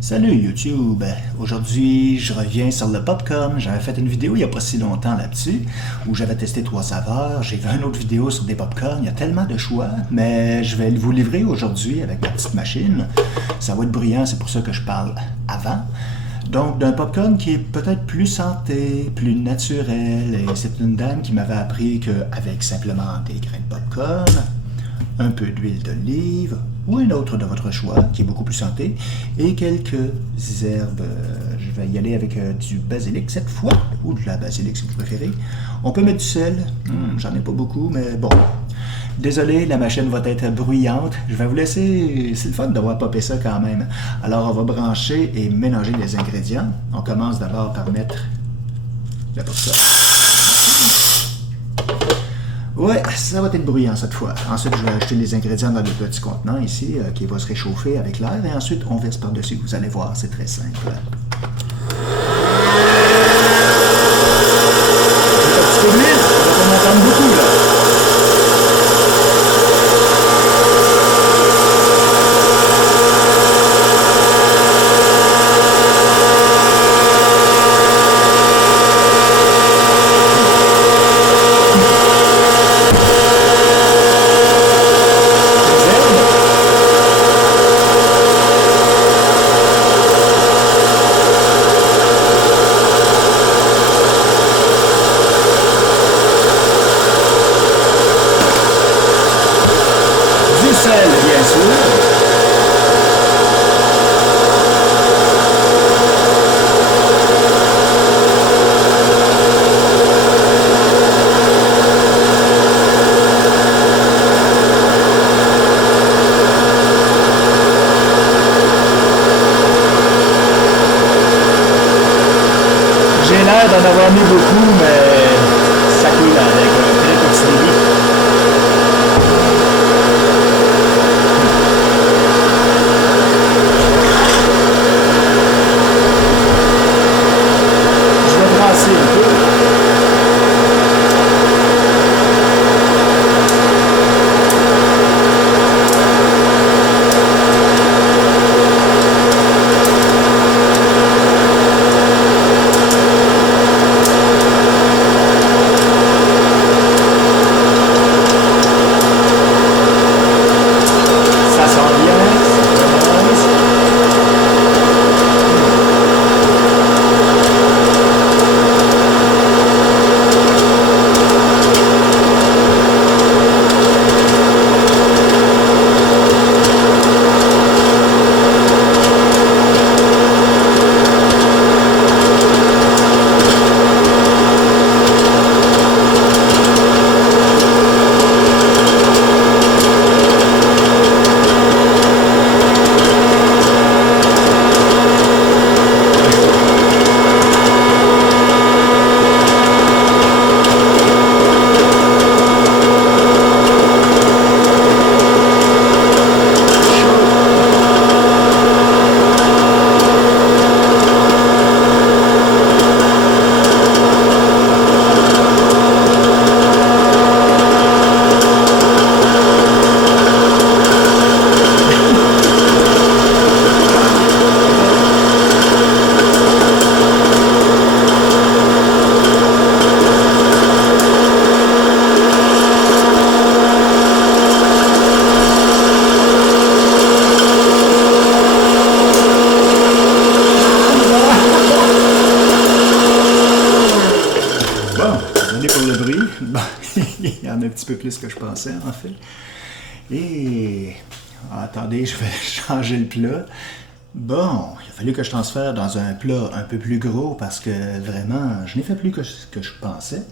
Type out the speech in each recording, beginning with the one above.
Salut YouTube! Aujourd'hui, je reviens sur le popcorn. J'avais fait une vidéo il n'y a pas si longtemps là-dessus où j'avais testé 3 saveurs. J'ai fait une autre vidéo sur des popcorns. Il y a tellement de choix, mais je vais vous livrer aujourd'hui avec ma petite machine. Ça va être bruyant, c'est pour ça que je parle avant. Donc, d'un popcorn qui est peut-être plus santé, plus naturel. Et c'est une dame qui m'avait appris qu'avec simplement des grains de popcorn, un peu d'huile d'olive, ou un autre de votre choix, qui est beaucoup plus santé, et quelques herbes. Je vais y aller avec du basilic cette fois, ou de la basilic si vous préférez. On peut mettre du sel, j'en ai pas beaucoup, mais bon. Désolé, la machine va être bruyante. Je vais vous laisser, c'est le fun d'avoir popé ça quand même. Alors on va brancher et mélanger les ingrédients. On commence d'abord par mettre le popcorn. Ouais, ça va être bruyant cette fois. Ensuite, je vais ajouter les ingrédients dans le petit contenant ici, qui va se réchauffer avec l'air. Et ensuite, on verse par-dessus. Vous allez voir, c'est très simple. C'est un petit peu d'huile, on va en entendre beaucoup là. Bien sûr. J'ai l'air d'en avoir mis beaucoup, mais ça coule avec un très petit débit. Il y en a un petit peu plus que je pensais, en fait. Et... attendez, je vais changer le plat. Bon, il a fallu que je transfère dans un plat un peu plus gros parce que vraiment, je n'ai fait plus que ce que je pensais.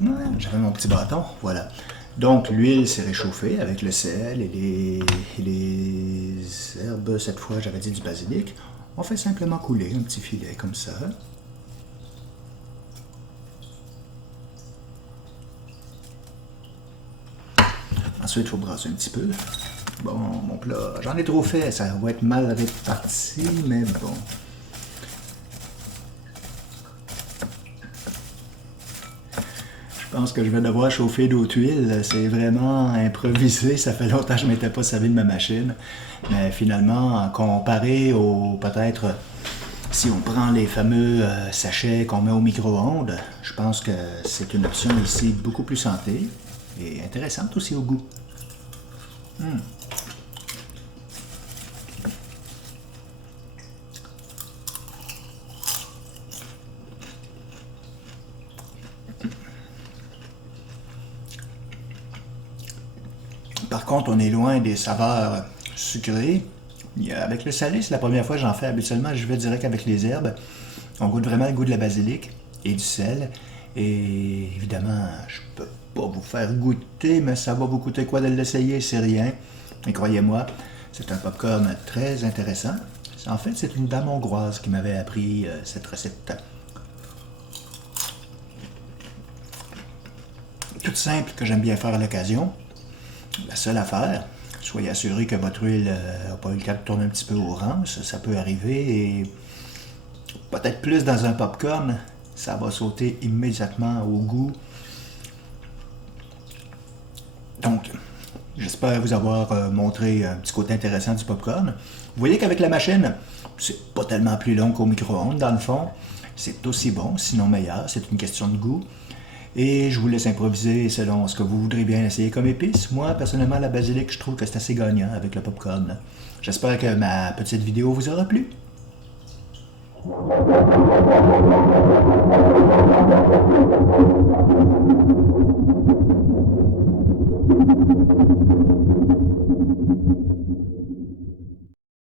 Ouais, j'avais mon petit bâton, voilà. Donc, l'huile s'est réchauffée avec le sel et les herbes. Cette fois, j'avais dit du basilic. On fait simplement couler un petit filet comme ça. Ensuite, il faut brasser un petit peu. Bon, mon plat, j'en ai trop fait, ça va être mal réparti, mais bon. pense que je vais devoir chauffer d'autres huiles. C'est vraiment improvisé. Ça fait longtemps que je ne m'étais pas servi de ma machine. Mais finalement, comparé au peut-être si on prend les fameux sachets qu'on met au micro-ondes, je pense que c'est une option ici beaucoup plus santé et intéressante aussi au goût. Par contre, on est loin des saveurs sucrées. Avec le salé, c'est la première fois que j'en fais. Habituellement, je vais direct avec les herbes. On goûte vraiment le goût de la basilic et du sel. Et évidemment, je peux pas vous faire goûter, mais ça va vous coûter quoi de l'essayer, c'est rien. Et croyez-moi, c'est un popcorn très intéressant. En fait, c'est une dame hongroise qui m'avait appris cette recette. Toute simple que j'aime bien faire à l'occasion. La seule affaire, soyez assuré que votre huile n'a pas eu le cas de tourner un petit peu orange. Ça peut arriver et peut-être plus dans un popcorn, ça va sauter immédiatement au goût. Donc, j'espère vous avoir montré un petit côté intéressant du popcorn. Vous voyez qu'avec la machine, c'est pas tellement plus long qu'au micro-ondes dans le fond. C'est aussi bon, sinon meilleur. C'est une question de goût. Et je vous laisse improviser selon ce que vous voudrez bien essayer comme épice. Moi, personnellement, la basilic, je trouve que c'est assez gagnant avec le popcorn. J'espère que ma petite vidéo vous aura plu.